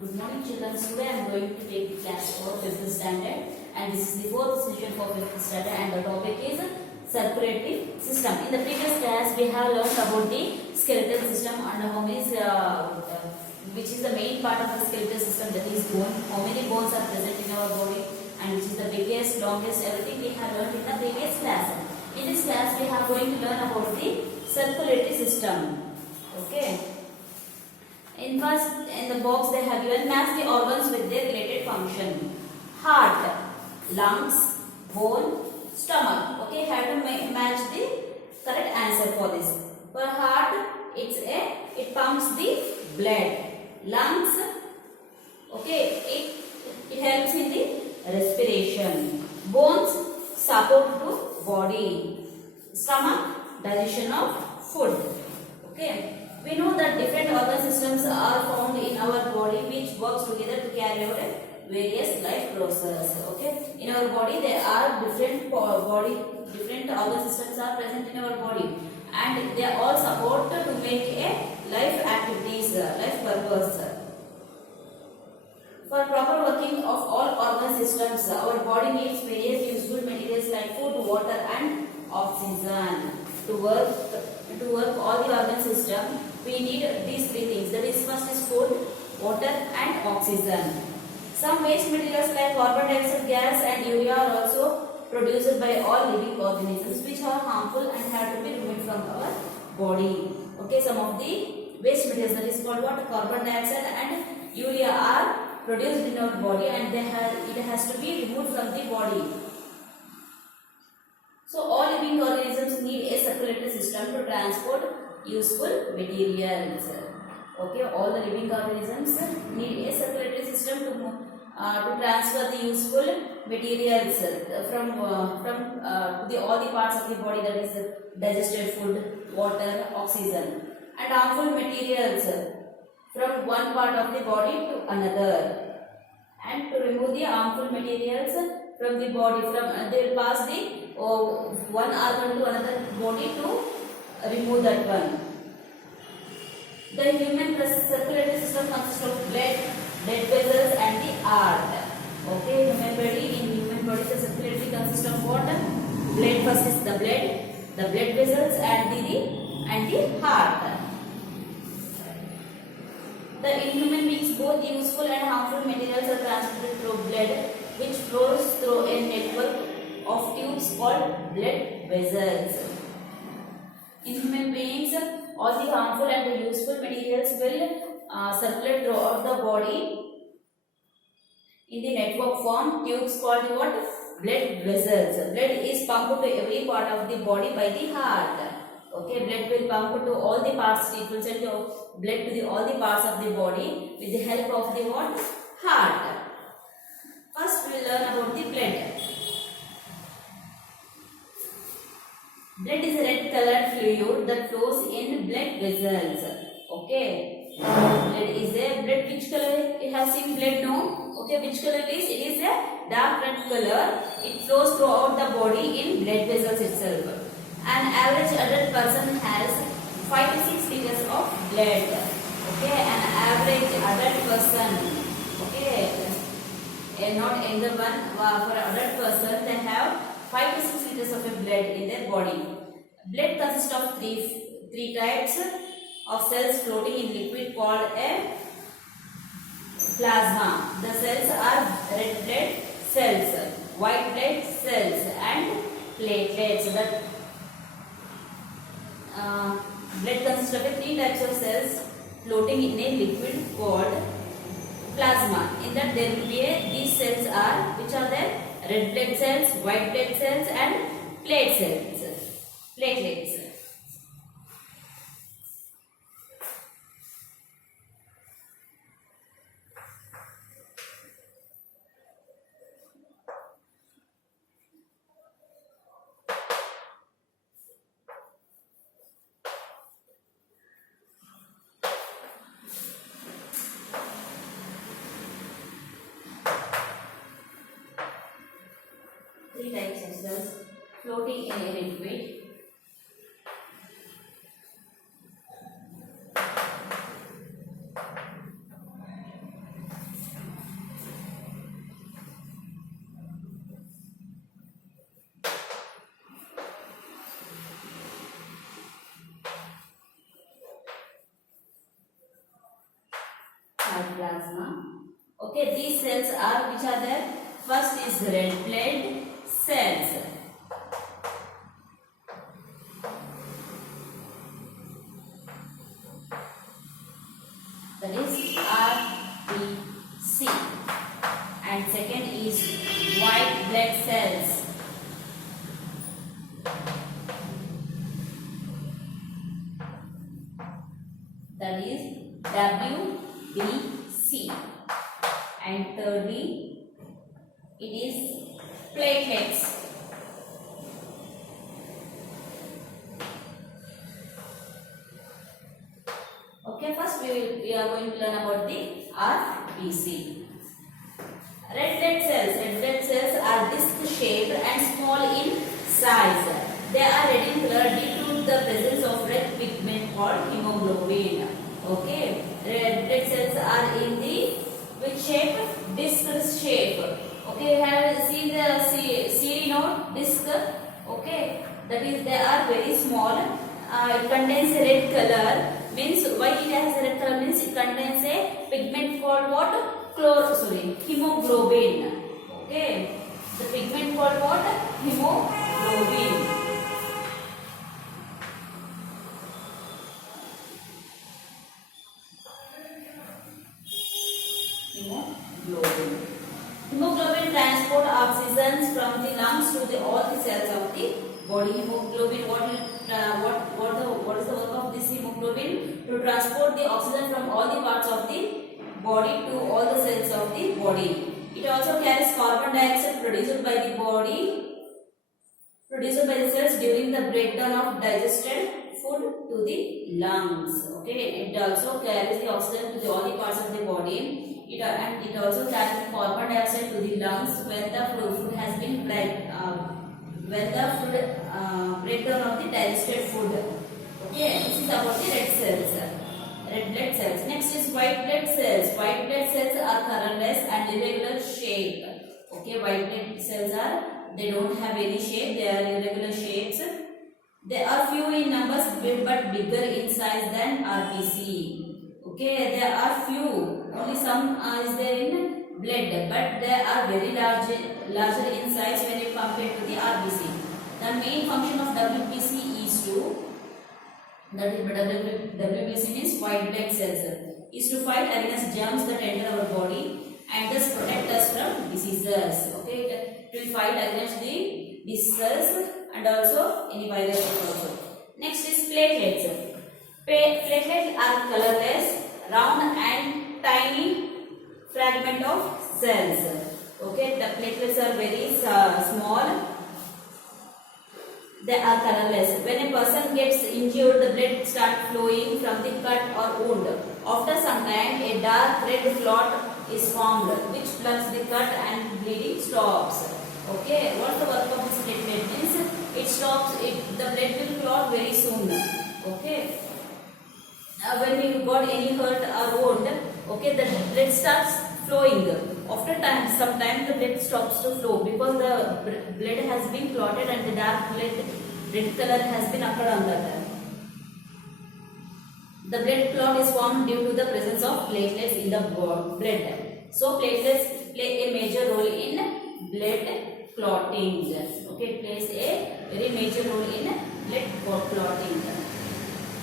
Good morning children. Today I am going to take the class for 5th standard and this is the 4th session for 5th standard and the topic is circulatory system. In the previous class we have learned about the skeletal system and how many which is the main part of the skeletal system, that is bone. How many bones are present in our body and which is the biggest, longest, everything we have learned in the previous class. In this class we are going to learn about the circulatory system. Okay. In the box they have given match the organs with their related function. Heart, lungs, bone, stomach. Okay, have to match the correct answer for this. For heart, it pumps the blood. Lungs, okay, it helps in the respiration. Bones, support to body. Stomach, digestion of food. Okay. We know that different organ systems are found in our body which works together to carry out various life process. Okay, in our body there are different organ systems are present in our body, and they all support to make a life activities, life purpose. For proper working of all organ systems, our body needs various useful materials like food, water, and oxygen. To work all the organ system, we need these three things. That is, first is food, water, and oxygen. Some waste materials like carbon dioxide gas and urea are also produced by all living organisms, which are harmful and have to be removed from our body. Okay, some of the waste materials, that is called what? Carbon dioxide and urea are produced in our body, and it has to be removed from the body. So all living organisms need a circulatory system to transport useful materials. Okay, all the living organisms need a circulatory system to transfer the useful materials from all the parts of the body, that is digested food, water, oxygen, and harmful materials from one part of the body to another. And to remove the harmful materials from the body, they will pass the one organ to another body to remove that one. The human circulatory system consists of blood vessels, and the heart. Okay, in human body the circulatory consists of what? Blood. First is the blood vessels, and the heart. In human beings, both useful and harmful materials are transported through blood, which flows through a network of tubes called blood vessels. In human beings, all the harmful and the useful materials will circulate throughout the body in the network form tubes called what? Blood vessels. Blood is pumped to every part of the body by the heart. Okay, blood will pump to all the parts. It will send blood to all the parts of the body with the help of the what? Heart. First, we will learn about the blood. Blood is a red colored fluid that flows in blood vessels. Okay. Blood is a blood. Which color? It has seen blood, no? Okay. Which color it is? It is a dark red color. It flows throughout the body in blood vessels itself. An average adult person has 5 to 6 liters of blood. Okay. An average adult person. Okay. Not younger one. For an adult person, they have 5 to 6 liters of blood in their body. Blood consists of three types of cells floating in liquid called a plasma. The cells are red blood cells, white blood cells, and platelets. Blood consists of three types of cells floating in a liquid called plasma. In that there will be these cells are, which are there? Red blood cells, white blood cells, and platelets. Three types of cells floating in a liquid. are plasma. Okay, these cells are, which are there? First is red blood cells. That is RBC. And second is white blood cells. That is WBC. And thirdly, it is platelets. Okay, first we are going to learn about the RBC. Red blood cells. Red blood cells are disc shaped and small in size. They are red in color due to the presence of red pigment called hemoglobin. Okay, red blood cells are in the which shape? Disc shape. Okay, you have seen the CD node disc. Okay, that is they are very small. It contains a red color. Means why it has a red color? Means it contains a pigment called what? Hemoglobin. Okay, the pigment called what? Hemoglobin. Hemoglobin transport oxygen from the lungs to all the cells of the body. Hemoglobin, what is the work of this hemoglobin? To transport the oxygen from all the parts of the body to all the cells of the body. It also carries carbon dioxide produced by the cells during the breakdown of digested food to the lungs. Okay, it also carries the oxygen to all the parts of the body. It also carries carbon dioxide to the lungs when the food has been breakdown of the digested food. Okay, this is about the red cells, red blood cells. Next is white blood cells. White blood cells are colorless and irregular shape. Okay, white blood cells they don't have any shape. They are irregular shapes. They are few in numbers but bigger in size than RBC. Okay, there are few. Only some is there in blood, but they are very larger in size when you compare to the RBC. The main function of WBC is WBC means white blood cells, is to fight against germs that enter our body and thus protect us from diseases. Okay, it will fight against the diseases and also any virus also. Next is platelets. Platelets are colorless, round and tiny fragment of cells. Okay, the platelets are very small. They are colorless. When a person gets injured, the blood starts flowing from the cut or wound. After some time, a dark red clot is formed, which plugs the cut and bleeding stops. Okay, what's the work of this platelet? Means it stops. The blood will clot very soon. Okay. When you got any hurt or wound, okay, the blood starts flowing. After some time the blood stops to flow because the blood has been clotted and the dark red color has been occurred on that. The blood clot is formed due to the presence of platelets in the blood. So platelets play a major role in blood clotting. Okay, it plays a very major role in blood clotting.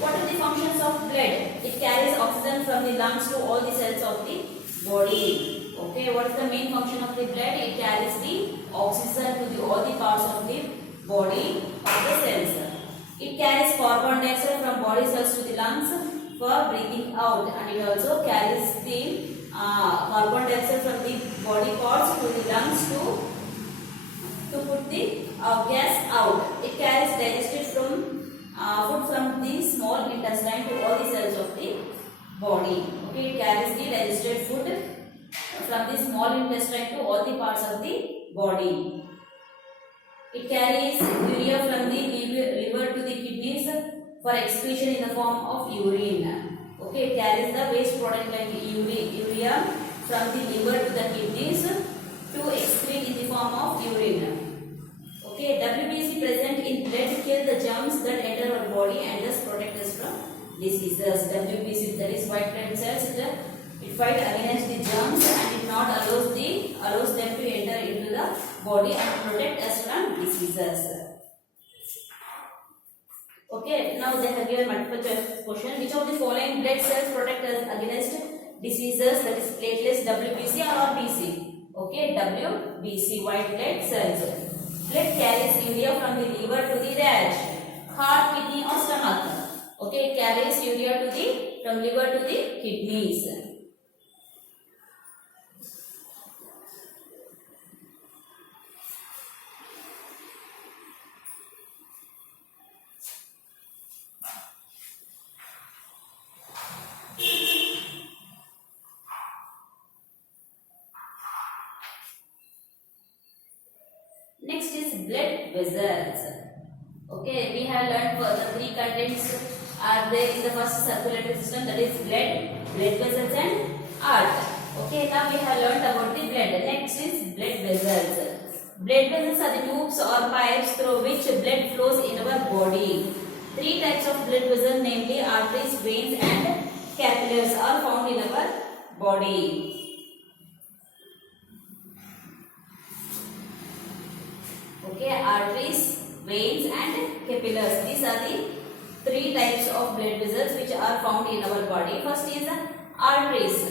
What are the functions of blood? It carries oxygen from the lungs to all the cells of the body. Okay, what is the main function of the blood? It carries the oxygen to all the parts of the body of the cells. It carries carbon dioxide from body cells to the lungs for breathing out, and it also carries the carbon dioxide from the body parts to the lungs to put the gas out. It carries digested food from the small intestine to all the cells of the body. Okay, it carries the digested food from the small intestine to all the parts of the body. It carries urea from the liver to the kidneys for excretion in the form of urine. Okay, it carries the waste product like urea from the liver to the kidneys to excrete in the form of urine. Okay, WBC present in blood kill the germs that enter our body and thus protect us from diseases. WBC, that is white blood cells, it It fight against the germs and it not allows them to enter into the body and protect us from diseases. Okay, now they have given multiple choice question. Which of the following blood cells protect us against diseases? That is platelets, WBC or BC. Okay, WBC, white blood cells. Blood carries urea from the liver to the dash, heart, kidney or stomach. Okay, it carries urea to the from liver to the kidneys. Next is blood vessels. Okay, we have learned for the three contents are there in the first circulatory system, that is blood vessels and heart. Okay, now we have learned about the blood. Next is blood vessels. Blood vessels are the tubes or pipes through which blood flows in our body. Three types of blood vessels, namely arteries, veins and capillaries, are found in our body. Okay, arteries, veins and capillaries. These are the three types of blood vessels which are found in our body. First is arteries.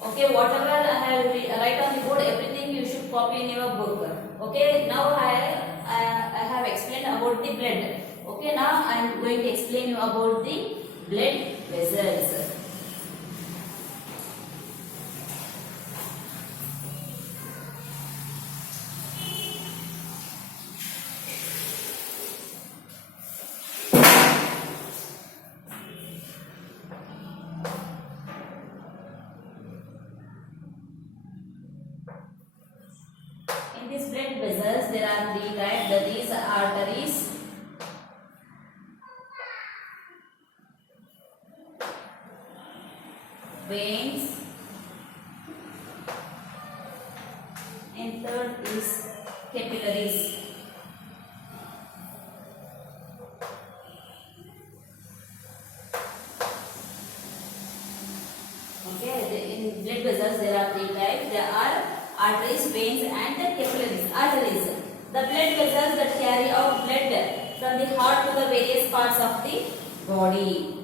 Okay, whatever I have write on the board, everything you should copy in your book. Okay, now I have explained about the blood. Okay, now I am going to explain you about the blood vessels. In these blood vessels, there are three types, that is arteries, veins, and third is capillaries. Okay, in blood vessels there are three types. There are arteries, veins and capillaries. Arteries, the blood vessels that carry out blood from the heart to the various parts of the body.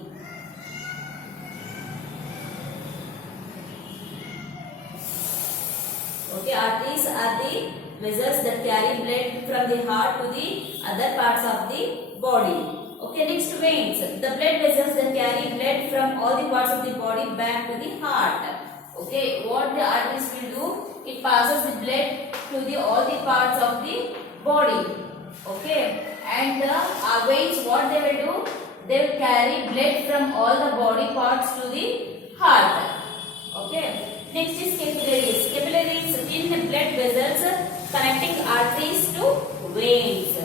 Okay, arteries are the vessels that carry blood from the heart to the other parts of the body. Okay, next veins, the blood vessels that carry blood from all the parts of the body back to the heart. Okay, what the arteries will do? It passes the blood to the all the parts of the body. Okay, and the veins, what they will do? They will carry blood from all the body parts to the heart. Okay. Next is capillaries. Capillaries in blood vessels connecting arteries to veins.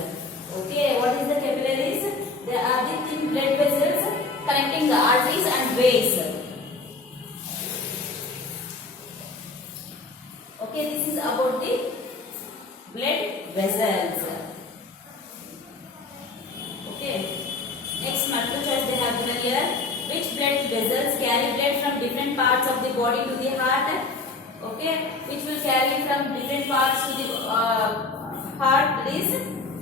Okay, what is the capillaries? They are the thin blood vessels connecting the arteries and veins. Okay, this is about the blood vessels. Okay, next multiple choice they have given here. Which blood vessels carry blood from different parts of the body to the heart? Okay, which will carry from different parts to the heart is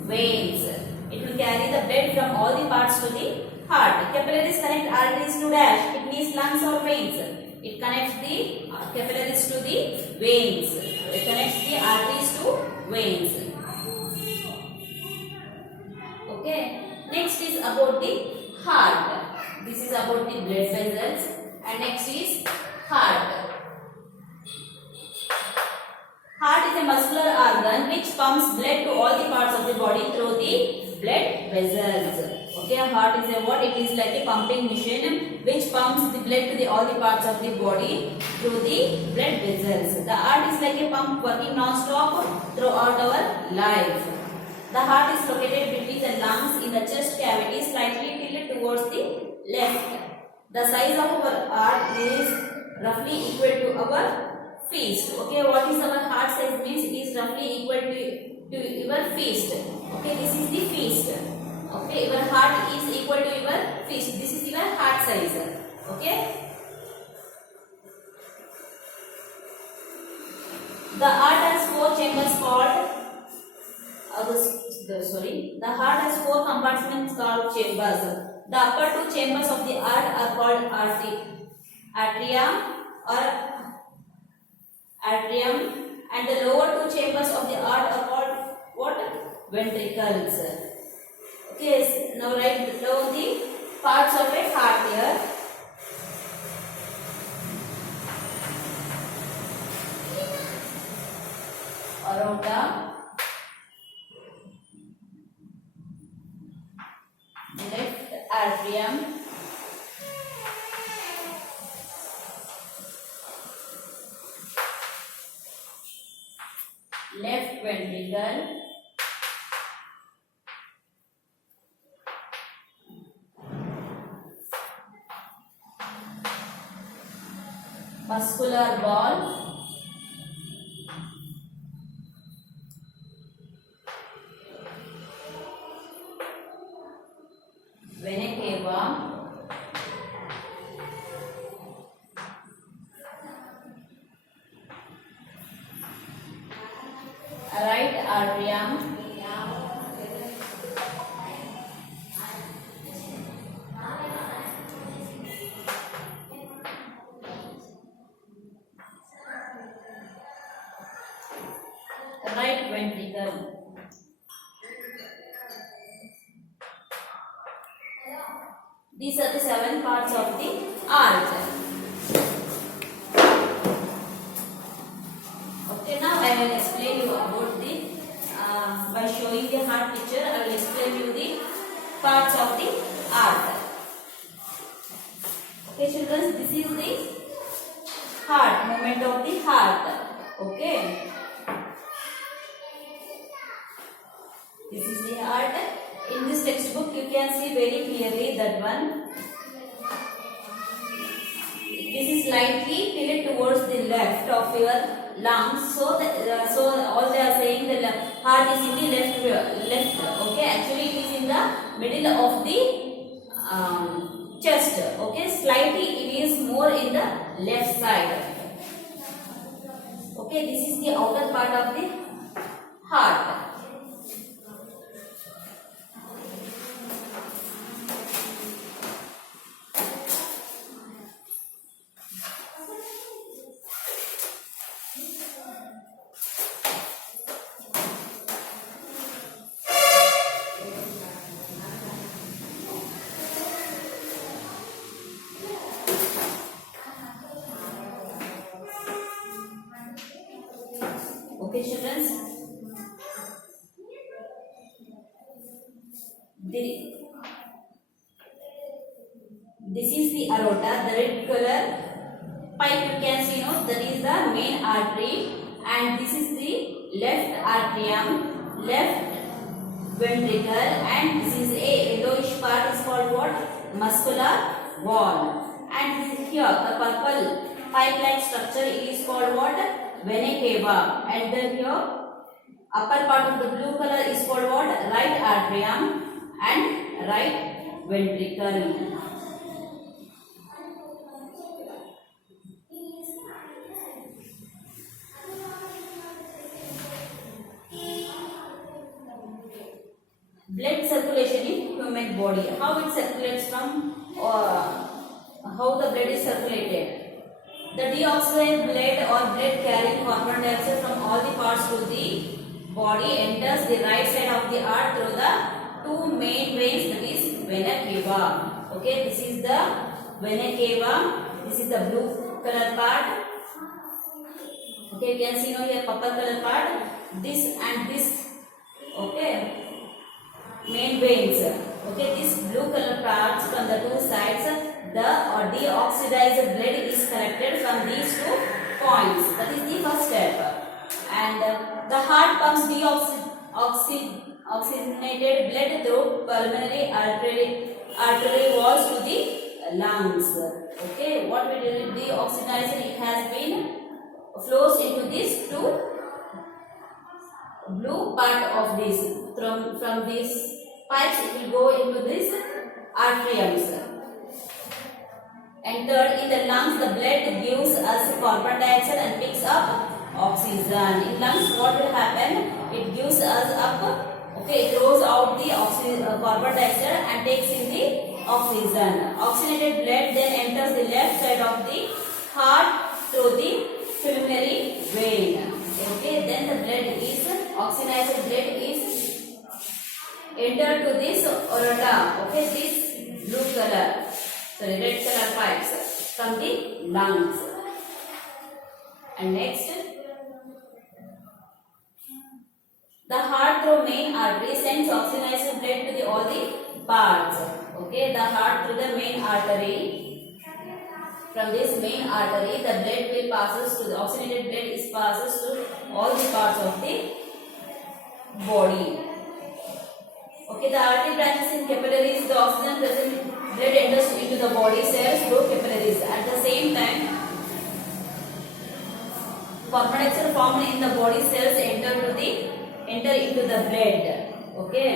veins. It will carry the blood from all the parts to the heart. Capillaries connect arteries to dash, kidneys, lungs or veins. It connects the capillaries to the veins. It connects the arteries to veins. Okay, next is about the heart. This is about the blood vessels, and next is heart. Heart is a muscular organ which pumps blood to all the parts of the body through the blood vessels. Okay, heart is a what? It is like a pumping machine which pumps the blood to the all the parts of the body through the blood vessels. The heart is like a pump working non-stop throughout our life. The heart is located between the lungs in the chest cavity, slightly tilted towards the left. The size of our heart is roughly equal to our fist. Okay, what is our heart size means? It is roughly equal to your fist. Okay, this is the fist. Okay, your heart is equal to your fist. This is your heart size. Okay. The heart has four chambers called the heart has four compartments called chambers. The upper two chambers of the heart are called atria or atrium, and the lower two chambers of the heart are called what? Ventricles. Okay, now write down the parts of a heart here. Aorta, left atrium, left ventricle, muscular ball, vena cava, right atrium, right ventricle. These are the 7 parts of the heart. Okay, now I will explain you about the by showing the heart picture. I will explain you the parts of the heart. Okay, children, this is the heart, movement of the heart. Okay, this is the heart. In this textbook, you can see very clearly that one. This is slightly tilted towards the left of your lungs. So, all they are saying the heart is in the left. Okay, actually it is in the middle of the chest. Okay, slightly it is more in the left side. Okay, this is the outer part of the heart. Okay, children. This is the aorta, the red color pipe you can see, no? That is the main artery, and this is the left atrium, left ventricle, and this is a yellowish part is called what? Muscular wall. And here the purple pipe-like structure is called what? Vena cava. And then here upper part of the blue color is called what? Right atrium and right ventricle. Blood circulation in human body. How it circulates from, how the blood is circulated. The deoxygenated blood or blood carrying carbon dioxide from all the parts to the body enters the right side of the heart through the two main veins, that is vena cava. Okay, this is the vena cava. This is the blue color part. Okay, you can see now here purple color part. This and this. Okay. Main veins. Okay, this blue color parts from the two sides, the deoxidized blood is collected from these 2 points. That is the first step. And the heart pumps oxygenated blood through pulmonary artery walls to the lungs. Okay, what we do with the oxygenation? It has been flows into this 2 blue part of this. From these pipes it will go into this arteriums. And third, in the lungs the blood gives us carbon dioxide and picks up oxygen. In lungs, what will happen? It gives us up, okay, it throws out the carbon dioxide and takes in the oxygen. Oxygenated blood then enters the left side of the heart through the pulmonary vein. Okay, then the blood is, oxygenated blood is entered to this aorta. Okay, this blue color, sorry, red color pipes from the lungs. And next, the heart through main artery sends oxygenated blood to the all the parts. Okay, the heart through the main artery. From this main artery, the blood will passes to the oxygenated blood is passes to all the parts of the body. Okay, the artery branches in capillaries. The oxygen present blood enters into the body cells through capillaries. At the same time, carbon dioxide formed in the body cells enter into the blood. Okay,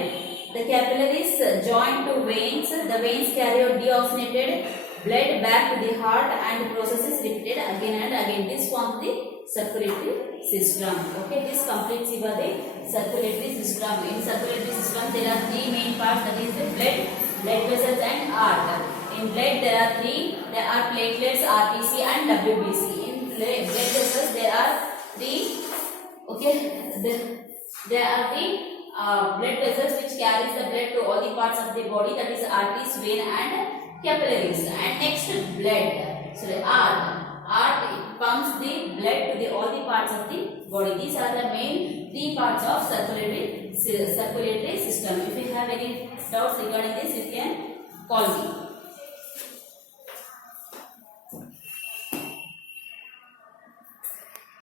the capillaries join to veins. The veins carry out deoxygenated blood back to the heart and the process is repeated again and again. This forms the circulatory system. Okay, this completes your the circulatory system. In circulatory system, there are three main parts, that is the blood vessels and heart. In blood, there are platelets, RBC and WBC. In blood vessels, there are three. Okay, there are the blood vessels which carries the blood to all the parts of the body, that is arteries, vein and capillaries. And next, blood, sorry, heart pumps the blood to the all the parts of the body. These are the main three parts of circulatory system. If you have any doubts regarding this, you can call me.